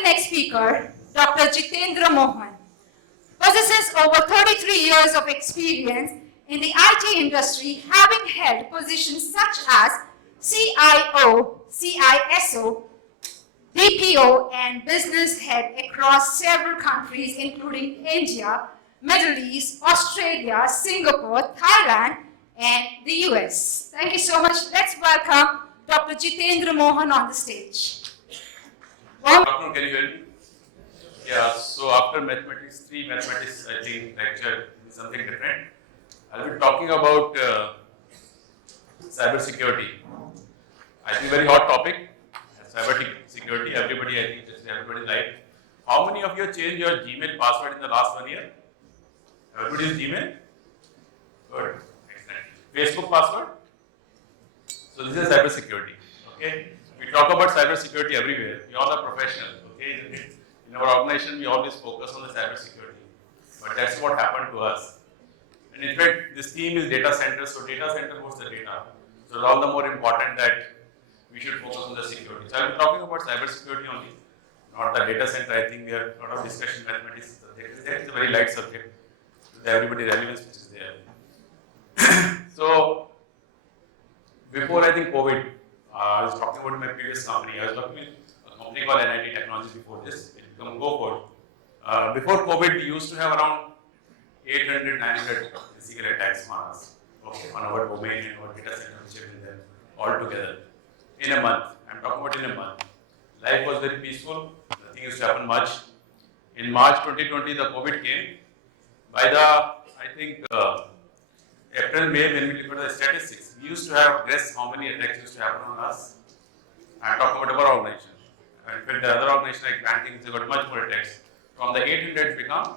the next speaker, Dr. Jitendra Mohan, possesses over 33 years of experience in the IT industry, having held positions such as CIO, CISO, BPO, and business head across several countries including India, Middle East, Australia, Singapore, Thailand, and the US. Thank you so much. Let's welcome Dr. Jitendra Mohan on the stage. Good afternoon, can you hear me? Yeah, so after Mathematics 3, Mathematics, I think, lecture is something different. I'll be talking about cyber security. I think very hot topic. Cyber security, everybody, I think, just everybody's life. How many of you have changed your Gmail password in the last 1 year? Everybody use Gmail? Good. Excellent. Facebook password? So this is cyber security. Okay? We talk about cyber security everywhere. We all are professionals. Okay? In our organization, we always focus on the cyber security. But that's what happened to us. And in fact, this theme is data center. So data center holds the data. So it's all the more important that we should focus on the security. So I'll be talking about cyber security only, not the data center. I think we have a lot of discussion mathematics. It's a very light subject. Everybody relevance which is there. So before I think COVID, I was talking about my previous company. I was working with a company called NIT Technology before this. It became GoCode. Before COVID, we used to have around 800, 900 physical attacks on us, okay, on our domain and our data center, which have been there all together in a month. I'm talking about in a month. Life was very peaceful. Nothing used to happen much. In March 2020, the COVID came. By the, I think, April, May, when we look at the statistics, we used to have guess how many attacks used to happen on us. I'm talking about our organization. In fact, the other organization like banking, they got much more attacks. From the 800 become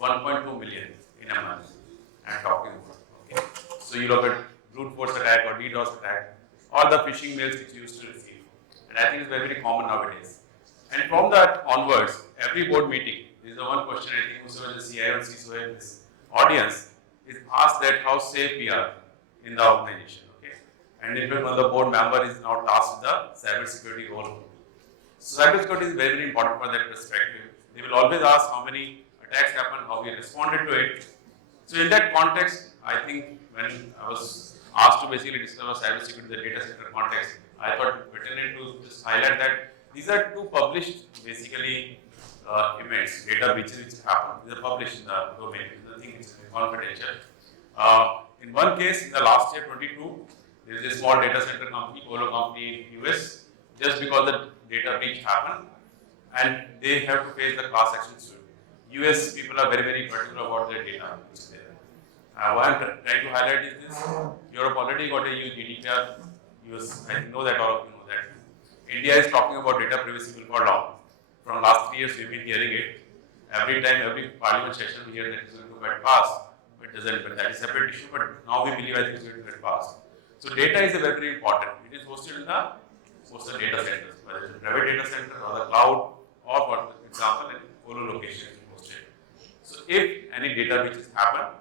1.2 million in a month. I'm talking about. Okay. So you look at brute force attack or DDoS attack, or the phishing mails which you used to receive. And I think it's very, very common nowadays. And from that onwards, every board meeting, this is the one question I think whosoever is the CIO and CISO in this audience is asked that how safe we are in the organization. Okay? And in fact, one of the board member is now tasked with the cyber security role. So cyber security is very, very important for that perspective. They will always ask how many attacks happened, how we responded to it. So in that context, I think when I was asked to basically discover cyber security in the data center context, I thought pertinent to just highlight that these are two published basically events, data breaches which happen. These are published in the domain. Nothing is confidential. In one case, in the last year, 22, there is a small data center company, Colo company in US, just because the data breach happened, and they have to face the class action suit. US people are very, very particular about their data which is there. What I'm trying to highlight is this: Europe already got a EU GDPR. US, I know that all of you know that. India is talking about data privacy bill for long. From last 3 years, we've been hearing it. Every time, every parliament session, we hear that it's going to get passed. But it doesn't, but that is a separate issue. But now we believe I think it's going to get passed. So data is very, very important. It is hosted in the hosted data centers, whether it's a private data center or the cloud, or for example, in colo location hosted. So if any data breaches happen,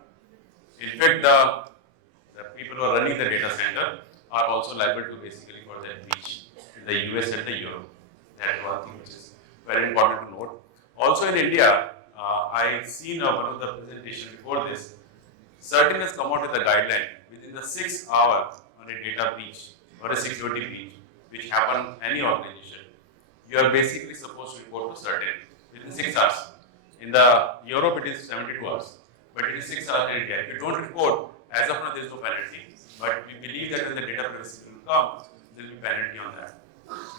in fact, the people who are running the data center are also liable to basically for that breach in the US and the Europe. That is one thing which is very important to note. Also in India, I've seen one of the presentations before this. Certain has come out with a guideline within the 6 hours on a data breach or a security breach, which happen in any organization. You are basically supposed to report to certain within 6 hours. In the Europe, it is 72 hours, but it is 6 hours in India. If you don't report, as of now, there is no penalty. But we believe that when the data privacy will come, there will be penalty on that.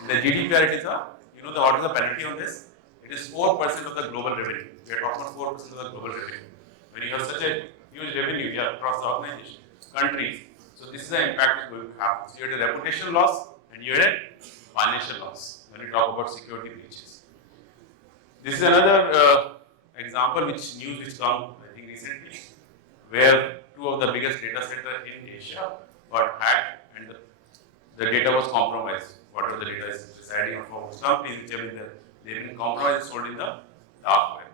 In the GDPR, it is what is the penalty on this? It is 4% of the global revenue. We are talking about 4% of the global revenue. When you have such a huge revenue across the organization, countries, so this is the impact that will happen. So you had a reputation loss and you had a financial loss when you talk about security breaches. This is another example which come, I think recently, where two of the biggest data centers in Asia got hacked and the data was compromised. Whatever the data is residing on for companies which have been there, they've been compromised and sold in the dark web.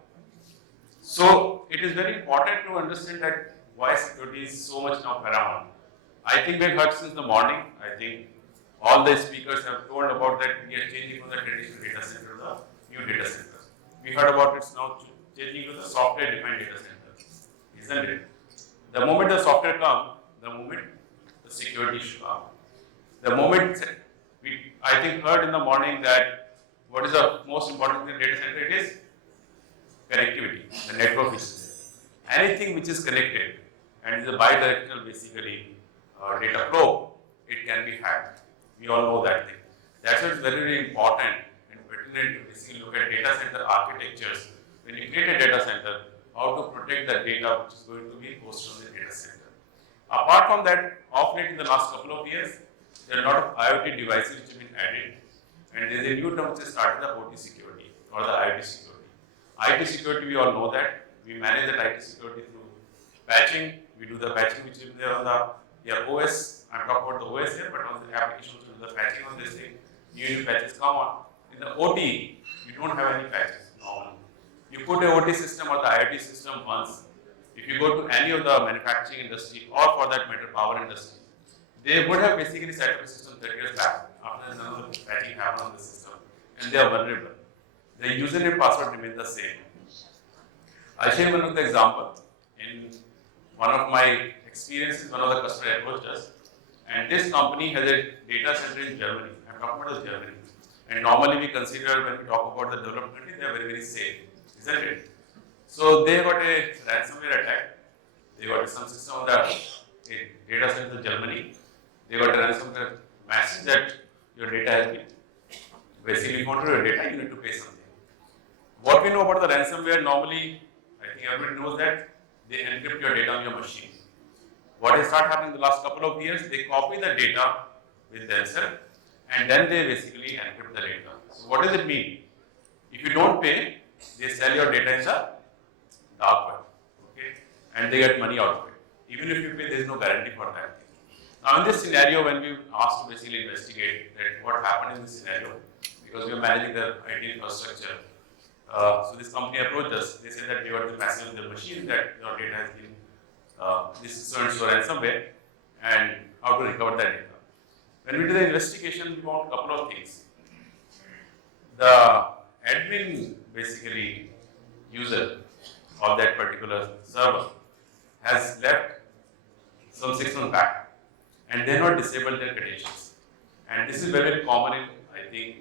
So it is very important to understand that why security is so much now paramount. I think we've heard since the morning. I think all the speakers have told about that we are changing from the traditional data center to the new data heard about it's now changing to the software-defined data center, isn't it? The moment the software comes, the moment the security should come. The moment I think heard in the morning that what is the most important thing in data center? It is connectivity, the network which is there. Anything which is connected and is a bidirectional basically data flow, it can be hacked. We all know that thing. That's why it's very, very important and pertinent to basically look at data center architectures. When you create a data center, how to protect the data which is going to be hosted on the data center. Apart from that, of late in the last couple of years, there are a lot of IoT devices which have been added, and there is a new term which is started, the OT security or the IT security. IT security, we all know that. We manage that IT security through patching. We do the patching which is there on the OS. I'm talking about the OS here, but on the application to do the patching on this thing. New patches come on. In the OT, you don't have any patches normally. You put a OT system or the IoT system once. If you go to any of the manufacturing industry or for that matter power industry, they would have basically set up a system 30 years back after none of the patching happened on the system, and they are vulnerable. The username password remains the same. I'll share one of the example. In one of my experiences, one of the customers approached us, and this company has a data center in Germany. I'm talking about Germany. And normally we consider when we talk about the developed country, they are very, very safe, isn't it? So they got a ransomware attack. They got some system on the data center in Germany. They got a ransomware message that your data has been basically control your data, you need to pay something. What we know about the ransomware, normally, I think everybody knows that they encrypt your data on your machine. What has started happening in the last couple of years, they copy the data with themselves and then they basically encrypt the data. So what does it mean? If you don't pay, they sell your data in the dark web, okay? And they get money out of it. Even if you pay, there is no guarantee for that. Now in this scenario, when we asked to basically investigate that what happened in this scenario, because we are managing the IT infrastructure, so this company approached us. They said that they got the message on their machine that your data has been this is so and so ransomware, and how to recover that data. When we did the investigation, we found a couple of things. The admin, basically, user of that particular server has left some 6 months back, and they have not disabled their credentials. And this is very, very common in, I think,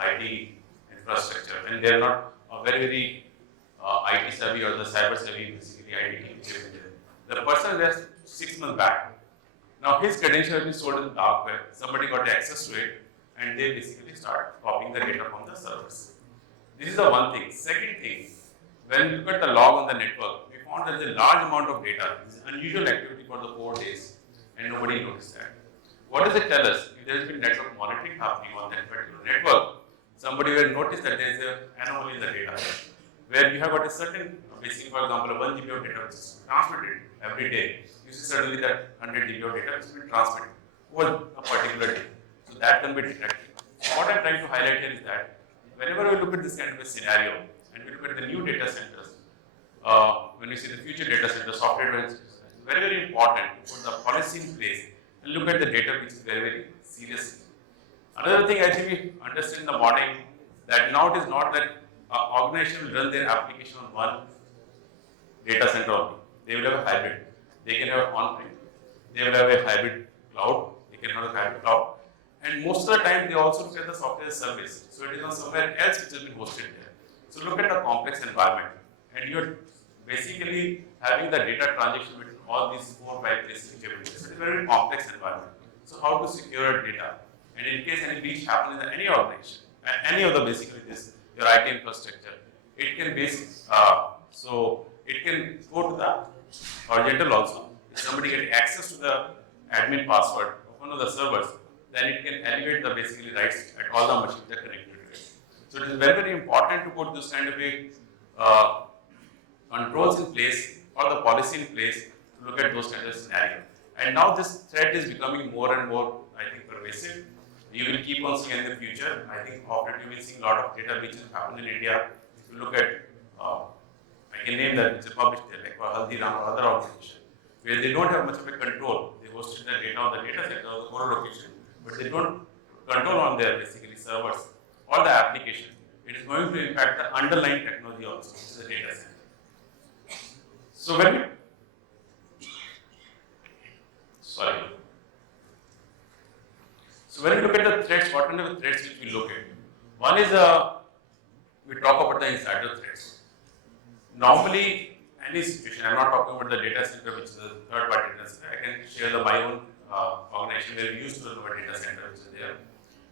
IT infrastructure, and they are not a very, very IT savvy or the cyber savvy, basically, IT team. The person left 6 months back. Now his credential has been stored in the dark web. Somebody got access to it, and they basically start copying the data from the servers. This is the one thing. Second thing, when we look at the log on the network, we found there is a large amount of data. This is unusual activity for the 4 days, and nobody noticed that. What does it tell us? If there has been network monitoring happening on that particular network, somebody will notice that there is an anomaly in the data, where you have got a certain, basically, for example, 1 GB of data which is transmitted every day. You see suddenly that 100 GB of data has been transmitted over a particular day. So that can be detected. What I'm trying to highlight here is that whenever we look at this kind of a scenario and we look at the new data centers, when we see the future data centers, software development, it's very, very important to put the policy in place and look at the data which is very, very serious. Another thing I think we understand in the morning that now it is not that an organization will run their application on one data center only. They will have a hybrid. They can have on-prem. They will have a hybrid cloud. They can have a hybrid cloud. And most of the time, they also look at the software service. So it is on somewhere else which has been hosted there. So look at the complex environment. And you're basically having the data transaction between all these 4 or 5 places which have been. It's a very complex environment. So how to secure data? And in case any breach happens in any organization, any of the basically this, your IT infrastructure, it can so it can go to the horizontal also. If somebody gets access to the admin password of one of the servers, then it can elevate the basically rights at all the machines that are connected to it. So it is very, very important to put this kind of a controls in place or the policy in place to look at those kinds of scenarios. And now this threat is becoming more and more, I think, pervasive. You will keep on seeing in the future. I think after you will see a lot of data breaches happen in India. If you look at, I can name that, it's a published there, like 𝗘𝗹𝗲𝗃 or other organization, where they don't have much of a control. They hosted their data on the data center or the core location, but they don't control on their basically servers or the application. it is going to impact the underlying technology also, which is the data center. So when you look at the threats, what kind of threats which we look at? One is we talk about the insider threats. Normally, any situation, I'm not talking about the data center, which is a third-party data center. I can share my own organization where we used to run our data center, which is there.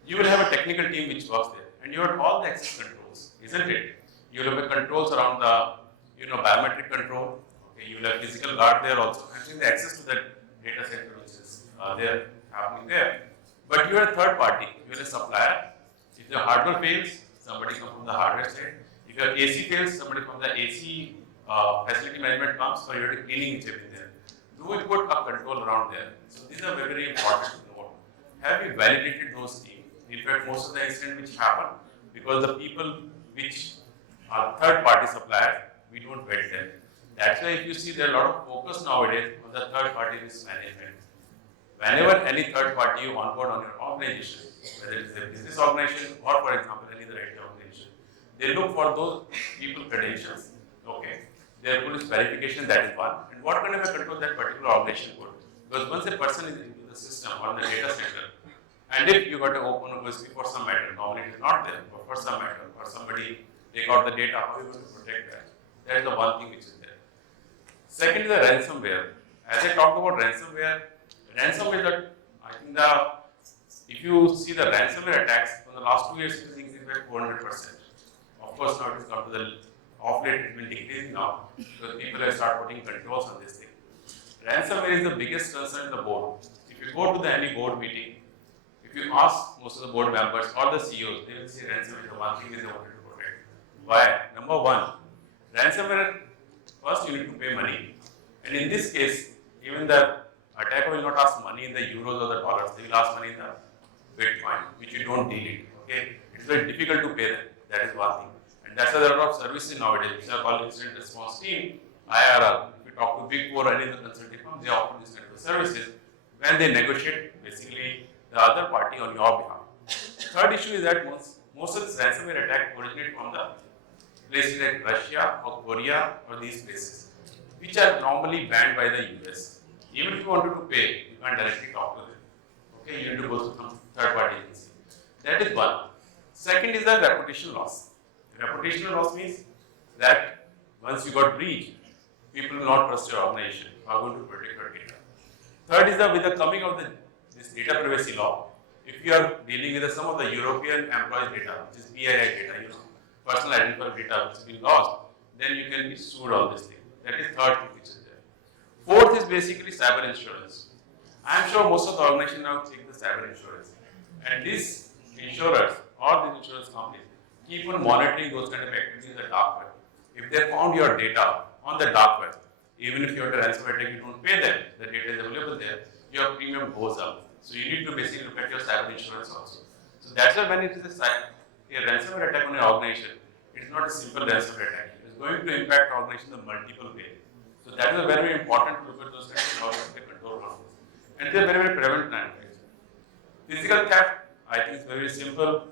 You will have a technical team which works there, and you have all the access controls, isn't it? You will have controls around the biometric control. Okay, you will have physical guard there also. Actually, the access to that data center which is there happening there. But you are a third party. You are a supplier. If your hardware fails, somebody comes from the hardware side. If your AC fails, somebody from the AC facility management comes, or you are cleaning which have been there. Do we put a control around there? So these are very, very important to note. Have we validated those teams? In fact, most of the incidents which happen, because the people which are third-party suppliers, we don't vet them. That's why if you see there are a lot of focus nowadays on the third-party risk management. Whenever any third party you onboard on your organization, whether it's a business organization or, for example, any other IT organization, they look for those people credentials. Okay, their police verification, that is one. And what kind of a control that particular organization put? Because once a person is into the system or the data center, and if you got to open a USB for some matter, normally it is not there, but for some matter, or somebody take out the data, how are you going to protect that? That is the one thing which is there. Second is the ransomware. As I talked about ransomware that I think if you see the ransomware attacks from the last 2 years, it is increasing by 400%. Of course, now it has come to the off late, it has been decreasing now because people have started putting controls on this thing. Ransomware is the biggest concern in the board. If you go to any board meeting, if you ask most of the board members or the CEOs, they will say ransomware is the one thing they wanted to protect. Why? Number one, ransomware, first you need to pay money. And in this case, even the attacker will not ask money in the euros or the dollars, they will ask money in the Bitcoin, which you don't deal it. Okay? It's very difficult to pay them. That is one thing. And that's why there are a lot of services nowadays, which are called Incident Response Team, IRR. If you talk to Big Four or any of the consulting firms, they offer these kind of services when they negotiate basically the other party on your behalf. Third issue is that most of this ransomware attack originate from the places like Russia or Korea or these places, which are normally banned by the US. Even if you wanted to pay, you can't directly talk to them. Okay, you need to go through some third-party agency. That is one. Second is the reputation loss. Reputational loss means that once you got breached, people will not trust your organization. You are going to protect your data. Third is with the coming of this data privacy law. If you are dealing with some of the European employees' data, which is PII data, personal identifier data which has been lost, then you can be sued on this thing. That is third thing which is there. Fourth is basically cyber insurance. I am sure most of the organizations now take the cyber insurance. And these insurers or these insurance companies keep on monitoring those kind of activities in the dark web. If they found your data on the dark web, even if you have a ransomware attack, you don't pay them, the data is available there, your premium goes up. So you need to basically look at your cyber insurance also. So that's why when it is a ransomware attack on your organization, it is not a simple ransomware attack. It is going to impact the organization in multiple ways. So that is very important to look at those kinds of how to control on this. And they are very, very prevalent nowadays. Physical theft, I think is very simple.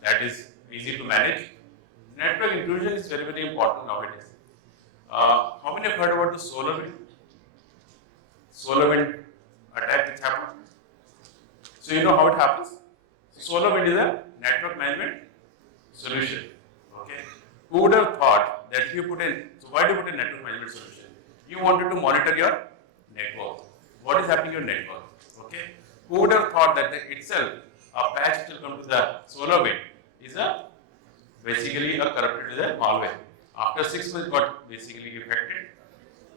That is easy to manage. Network intrusion is very, very important nowadays. How many have heard about the SolarWinds attack which happened? So you know how it happens? So SolarWinds is a network management solution. Okay. Who would have thought that if you put in, so why do you put a network management solution? You wanted to monitor your network. What is happening in your network? Okay. Who would have thought that itself, a patch which will come to the SolarWinds is basically a corrupted malware. After 6 months, it got basically affected.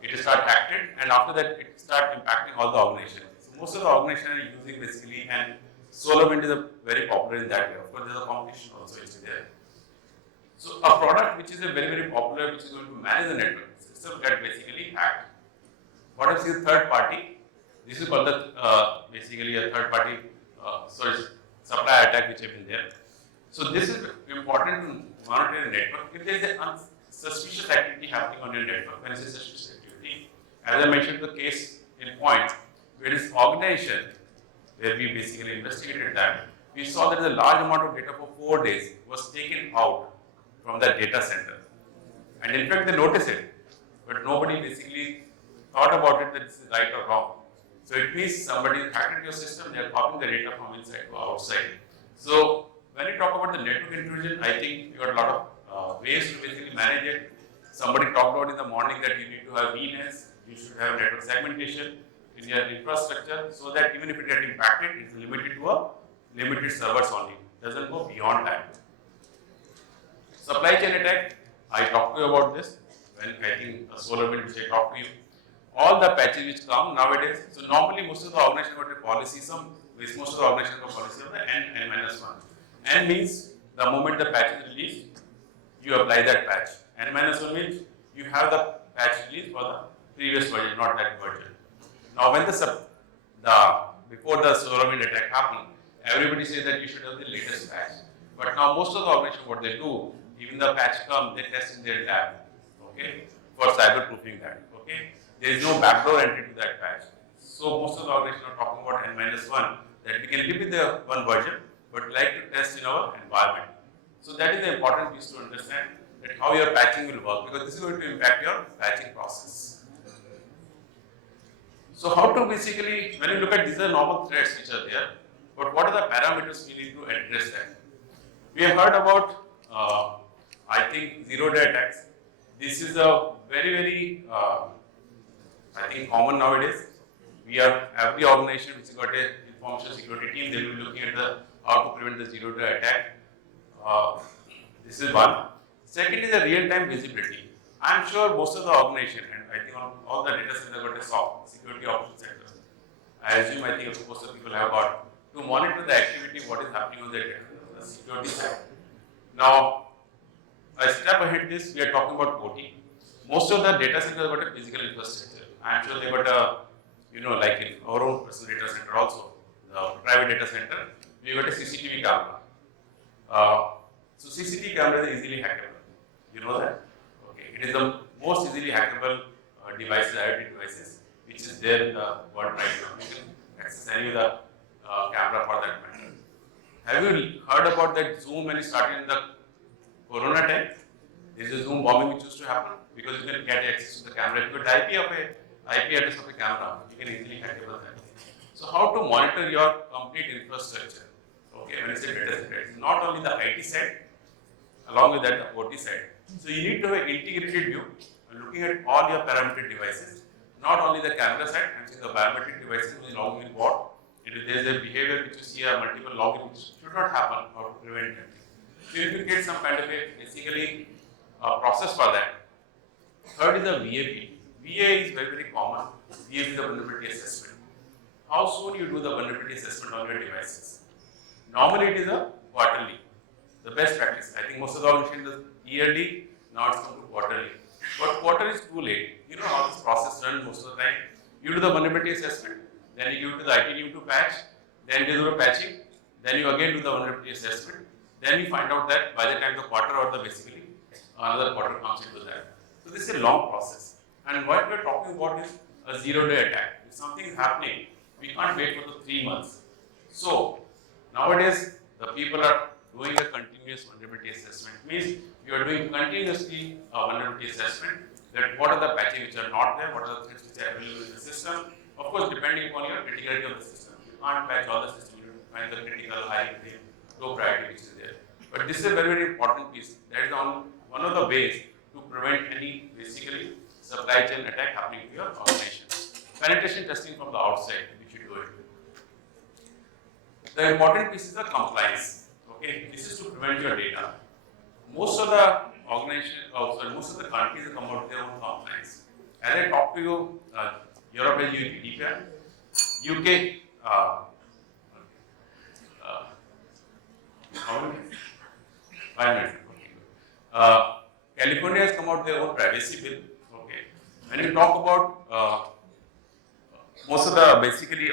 It start hacked, and after that, it start impacting all the organizations. So most of the organizations are using basically, and SolarWinds is very popular in that way. Of course, there's a competition also which is there. So a product which is a very, very popular, which is going to manage the network system, get basically hacked. What is the third party? This is called the basically a third party supply attack which have been there. So this is important to monitor the network. If there is a suspicious activity happening on your network, when is a suspicious activity? As I mentioned the case in point, where this organization, where we basically investigated that, we saw that a large amount of data for 4 days was taken out from the data center. And in fact, they noticed it, but nobody basically thought about it that this is right or wrong. So it means somebody hacked into your system, they are copying the data from inside to outside. So when you talk about the network intrusion, I think you got a lot of ways to basically manage it. Somebody talked about in the morning that you need to have VNS, you should have network segmentation in your infrastructure so that even if it gets impacted, it's limited to a limited servers only. It doesn't go beyond that. Supply chain attack, I talked to you about this when I think 𝗘𝗹𝗶𝗃 which I talked to you. All the patches which come nowadays, so normally most of the organizations got a policy, most of the organizations got a policy of the N-1. N means the moment the patch is released, you apply that patch. N-1 means you have the patch released for the previous version, not that version. Now when before the 𝗘𝗹𝗶𝗃 attack happened, everybody says that you should have the latest patch. But now most of the organizations, what they do, even the patch comes, they test in their lab, okay, for cyber proofing that, okay. There is no backdoor entry to that patch. So most of the organizations are talking about N-1, that we can live with the one version, but like to test in our environment. So that is the important piece to understand, that how your patching will work, because this is going to impact your patching process. So how to basically, when you look at these are normal threats which are there, but what are the parameters we need to address that? We have heard about, I think, zero-day attacks. This is a very, I think, common nowadays. Every organization which has got a information security team, they will be looking at how to prevent the zero-day attack. This is one. Second is the real-time visibility. I am sure most of the organization, and I think all the data centers got a SOC, security operations center. I assume, I think most of the people have got to monitor the activity, what is happening on the security side. Now, a step ahead this, we are talking about OT. Most of the data centers got a physical infrastructure. I am sure they got a, like in our own personal data center also, the private data center, we got a CCTV camera. So CCTV camera is easily hackable. You know that? Okay. It is the most easily hackable devices, IoT devices, which is there in the world right now. You can access any of the camera for that matter. Have you heard about that Zoom when it started in the Corona time? There is a Zoom bombing which used to happen because you can get access to the camera. If you got IP address of a camera, you can easily hackable that. So how to monitor your complete infrastructure? Okay, when I say data center, it's not only the IT side, along with that the OT side. So you need to have an integrated view, looking at all your parametric devices, not only the camera side, I'm saying the biometric devices which log in what. If there is a behavior which you see a multiple login which should not happen, how to prevent it. So you will get some kind of basically process for that. Third is the VAP. VA is very common. VAP is the vulnerability assessment. How soon you do the vulnerability assessment on your devices? Normally it is a quarterly. The best practice. I think most of the organizations does yearly, now it's come to quarterly. But quarter is too late. You know how this process runs most of the time. You do the vulnerability assessment, then you give it to the IT team to patch, then they do the patching, then you again do the vulnerability assessment, then you find out that by the time the quarter or the basically another quarter comes into that. So this is a long process. And what we are talking about is a zero-day attack. If something is happening, we can't wait for the 3 months. So nowadays the people are doing a continuous vulnerability assessment. Means you are doing continuously a vulnerability assessment, that what are the patches which are not there, what are the threats which are available in the system. Of course, depending upon your criticality of the system. You can't patch all the system, you find the critical, high, low priority which is there. But this is a very important piece. That is one of the ways to prevent any basically supply chain attack happening to your organization. Penetration testing from the outside, we should do it. The important piece is the compliance. Okay, this is to prevent your data. Most of the most of the countries come out with their own compliance. As I talked to you, Europe is GDPR, UK, how many? 5 minutes. Okay. California has come out with their own privacy bill. Okay. When you talk about most of the basically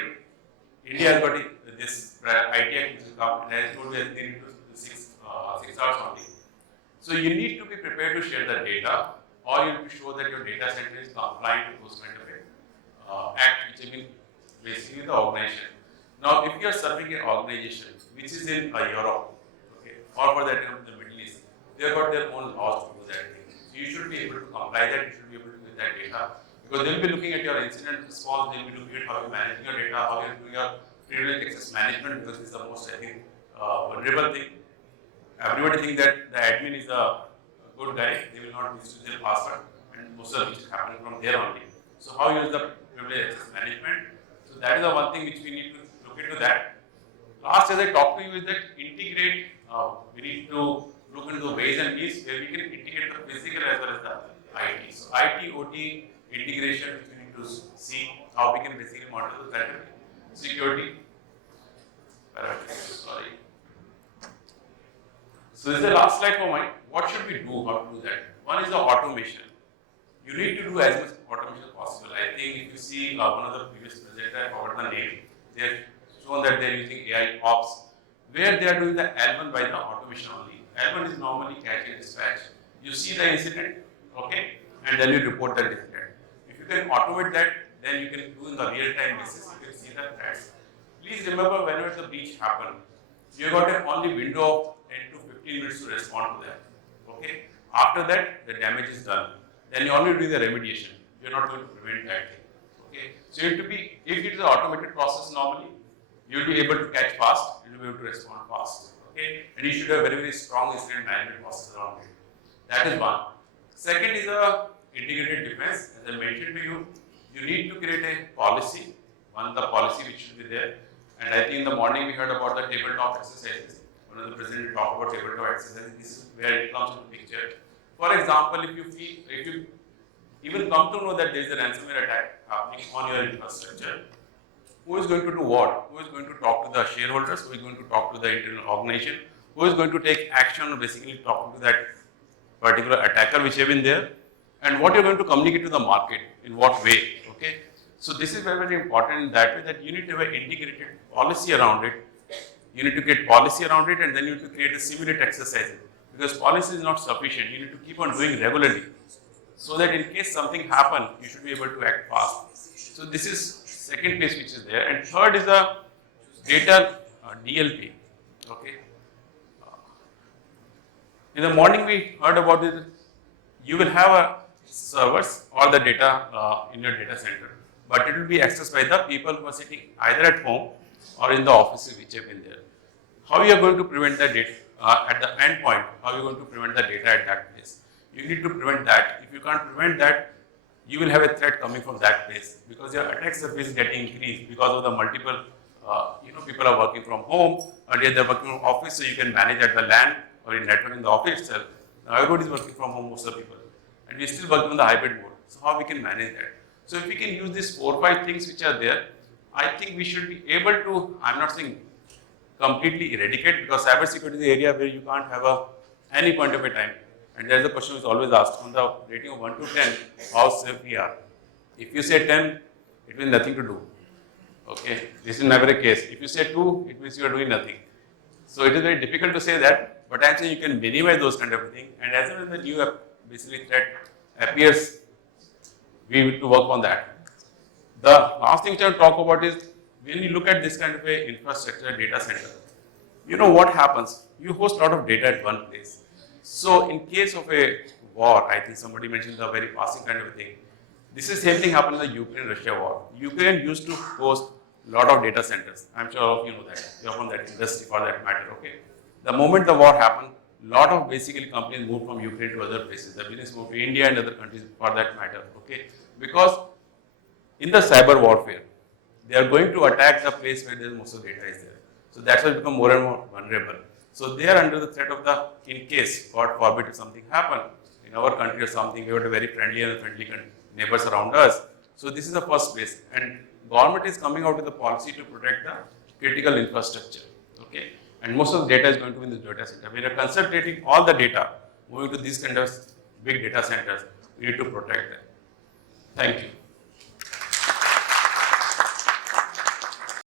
India has got this IT Act which has come and has told you that they need to 6 hours only. So you need to be prepared to share the data, or you need to show that your data center is compliant with those kind of act which have been basically the organization. Now, if you are serving an organization which is in Europe, okay, or for that they have got their own laws to do that thing. So you should be able to comply that, you should be able to get that data. Because they'll be looking at your incident response, they'll be looking at how you're managing your data, how you're doing your privileged access management, because this is the most, I think, vulnerable thing. Everybody thinks that the admin is a good guy, they will not misuse their password, and most of it is happening from there only. So how you use the privileged access management? So that is the one thing which we need to look into that. Last, as I talked to you, is that integrate. We need to look into the ways and means where we can integrate the physical as well as the IT. So IT, OT integration, which we need to see how we can basically monitor the security. Sorry. So this is the last slide for mine. What should we do? How to do that? One is the automation. You need to do as much automation as possible. I think if you see one of the previous presenters, I forgot the name, they have shown that they are using AI ops, where they are doing the L1 by the automation only. L1 is normally catch and dispatch. You see the incident, okay, and then you report that incident. If you can automate that, then you can do in the real-time basis, you can see the threats. Please remember, whenever the breach happens, you got a only window of 10 to 15 minutes to respond to that. Okay? After that, the damage is done. Then you only do the remediation. You're not going to prevent that thing. Okay? So you have to be, if it is an automated process normally, you'll be able to catch fast, you'll be able to respond fast. Okay? And you should have a very, very strong incident management process around it. That is one. Second is a integrated defense. As I mentioned to you, you need to create a policy. One, the policy which should be there. And I think in the morning we heard about the tabletop exercises. One of the president talked about tabletop exercises. This is where it comes into picture. For example, if you even come to know that there is a ransomware attack happening on your infrastructure, who is going to do what? Who is going to talk to the shareholders? Who is going to talk to the internal organization? Who is going to take action on basically talking to that particular attacker which have been there? And what you're going to communicate to the market, in what way? Okay. So this is very, very important in that way, that you need to have an integrated policy around it. You need to create policy around it, and then you need to create a simulate exercise. Because policy is not sufficient. You need to keep on doing regularly, so that in case something happens, you should be able to act fast. So this is second place which is there. And third is a data DLP. Okay. In the morning we heard about it. You will have a servers or the data in your data center, but it will be accessed by the people who are sitting either at home or in the offices which have been there. How you are going to prevent the data at the end point? How you are going to prevent the data at that place? You need to prevent that. If you can't prevent that, you will have a threat coming from that place, because your attack surface is getting increased because of the multiple, people are working from home, earlier they're working from office, so you can manage at the LAN or in network in the office itself. Now everybody is working from home, most of the people, and we're still working on the hybrid mode. So how we can manage that? So if we can use these 4 or 5 things which are there, I think we should be able to, I'm not saying completely eradicate, because cybersecurity is the area where you can't have any point of a time. And there's a question which is always asked, on the rating of 1 to 10, how safe we are. If you say 10, it means nothing to do. Okay, this is never a case. If you say 2, it means you are doing nothing. So it is very difficult to say that, but I'm saying you can minimize those kind of things. And as soon as the new basically threat appears, we need to work on that. The last thing which I will talk about is, when you look at this kind of a infrastructure data center, you know what happens? You host a lot of data at one place. So in case of a war, I think somebody mentioned the very passing kind of a thing. This is the same thing happened in the Ukraine-Russia war. Ukraine used to host a lot of data centers. I'm sure all of you know that. You're from that industry for that matter, okay? The moment the war happened, a lot of basically companies moved from Ukraine to other places. The business moved to India and other countries for that matter, okay? Because in the cyber warfare, they are going to attack the place where most of the data is there. So that's why they become more and more vulnerable. So they are under the threat of in case, God forbid, if something happen in our country or something, we have a very friendly and friendly neighbors around us. So this is the first place. And government is coming out with a policy to protect the critical infrastructure. Okay? And most of the data is going to be in the data center. We are concentrating all the data, moving to these kind of big data centers. We need to protect them. Thank you.